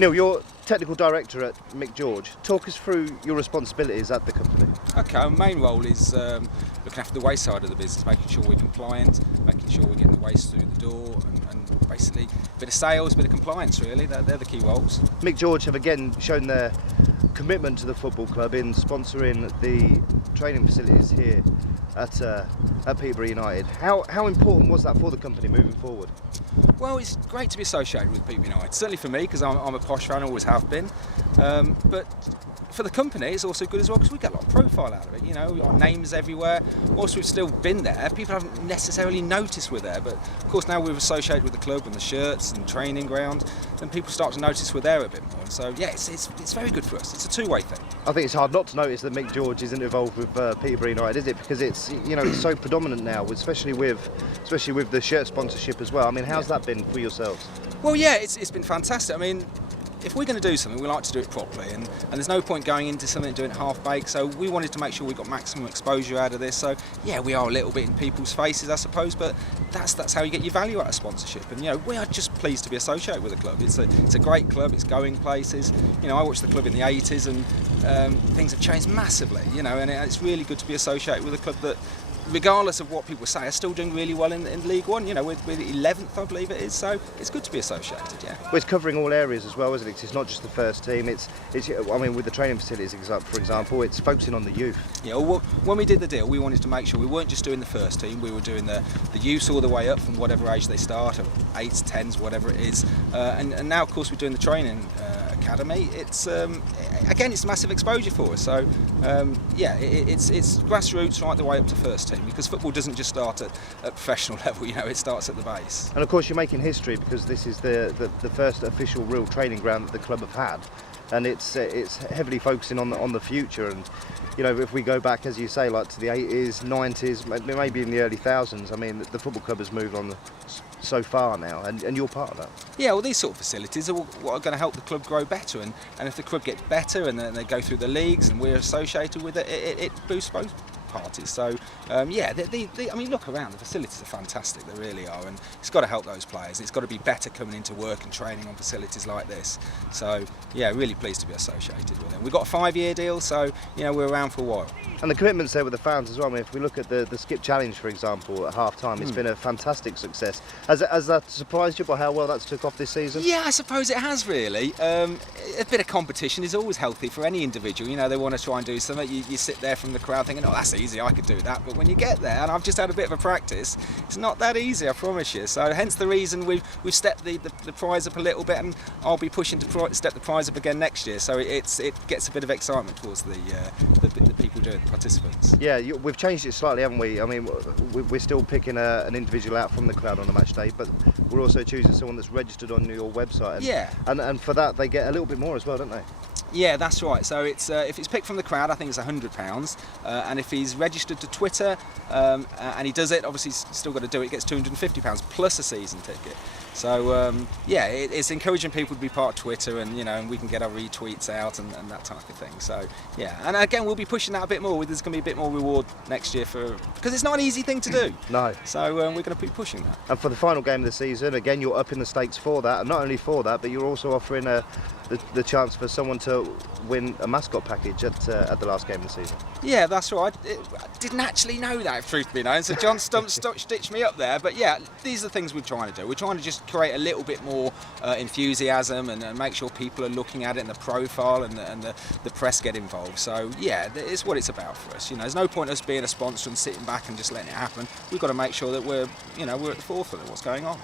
Neil, you're technical director at MIck George. Talk us through your responsibilities at the company. Okay, our main role is looking after the waste side of the business, making sure we're compliant, making sure we're getting the waste through the door, and basically a bit of sales, a bit of compliance really. They're the key roles. MIck George have again shown their commitment to the football club in sponsoring the training facilities here at Peterborough United. How important was that for the company moving forward? Well, it's great to be associated with Peterborough United, certainly for me because I'm a posh fan, always have been, but for the company it's also good as well because we get a lot of profile out of it. You know, our names everywhere. Whilst we've still been there, people haven't necessarily noticed we're there, but of course now we're associated with the club and the shirts and training ground, then people start to notice we're there a bit more. And so yeah, it's very good for us. It's a two-way thing. I think it's hard not to notice that MIck George isn't involved with Peterborough United, is it? Because it's, you know, it's so predominant now, especially with the shirt sponsorship as well. I mean, how's that been for yourselves? Well, yeah, it's been fantastic. I mean, if we're going to do something, we like to do it properly, and there's no point going into something and doing it half-baked, so we wanted to make sure we got maximum exposure out of this. So yeah, we are a little bit in people's faces, I suppose, but that's how you get your value out of sponsorship. And you know, we are just pleased to be associated with the club. It's a great club, it's going places. You know, I watched the club in the 80s and things have changed massively, you know, and it's really good to be associated with a club that, regardless of what people say, are still doing really well in League One. You know, we're 11th, I believe it is, so it's good to be associated, yeah. Well, it's covering all areas as well, isn't it? It's not just the first team, it's I mean, with the training facilities, for example, it's focusing on the youth. Yeah, well, when we did the deal, we wanted to make sure we weren't just doing the first team, we were doing the youth all the way up from whatever age they start, 8s, 10s, whatever it is, and now, of course, we're doing the training academy. It's again, it's massive exposure for us, so yeah, it's grassroots right the way up to first team, because football doesn't just start at professional level, you know, it starts at the base. And of course you're making history because this is the first official real training ground that the club have had, and it's heavily focusing on the future. And you know, if we go back, as you say, like to the 80s, 90s, maybe in the early thousands, I mean, the football club has moved on so far now, and you're part of that. Yeah, well, these sort of facilities are what are going to help the club grow better, and if the club gets better and then they go through the leagues and we're associated with it, it boosts both parties. So yeah, I mean, look around, the facilities are fantastic, they really are, and it's got to help those players. It's got to be better coming into work and training on facilities like this. So yeah, really pleased to be associated with them. We've got a 5-year deal, so you know, we're around for a while. And the commitment's there with the fans as well. I mean, if we look at the Skip Challenge, for example, at half-time, it's been a fantastic success. Has that surprised you by how well that's took off this season? Yeah, I suppose it has really. A bit of competition is always healthy for any individual. You know, they want to try and do something. You sit there from the crowd thinking, oh, that's easy, I could do that. But when you get there, and I've just had a bit of a practice, it's not that easy, I promise you. So hence the reason we've stepped the prize up a little bit, and I'll be pushing to step the prize up again next year. So it gets a bit of excitement towards the people doing it, the participants. Yeah, we've changed it slightly, haven't we? I mean, we're still picking an individual out from the crowd on a match day, but we're also choosing someone that's registered on your website. And, yeah. And for that, they get a little bit more as well, don't they? Yeah, that's right. So it's if it's picked from the crowd, I think it's £100, and if he's registered to Twitter and he does it, obviously he's still got to do it, he gets £250 plus a season ticket. So yeah, it's encouraging people to be part of Twitter, and you know, and we can get our retweets out and that type of thing. So yeah, and again, we'll be pushing that a bit more. There's going to be a bit more reward next year because it's not an easy thing to do. No. So we're going to be pushing that. And for the final game of the season, again, you're upping the stakes for that, and not only for that, but you're also offering the chance for someone to win a mascot package at the last game of the season. Yeah, that's right. I didn't actually know that, if truth be known, so John stitched me up there. But yeah, these are the things we're trying to do. We're trying to just create a little bit more enthusiasm and make sure people are looking at it, and the profile and the press get involved. So yeah, it's what it's about for us. You know, there's no point us being a sponsor and sitting back and just letting it happen. We've got to make sure that we're at the forefront of what's going on.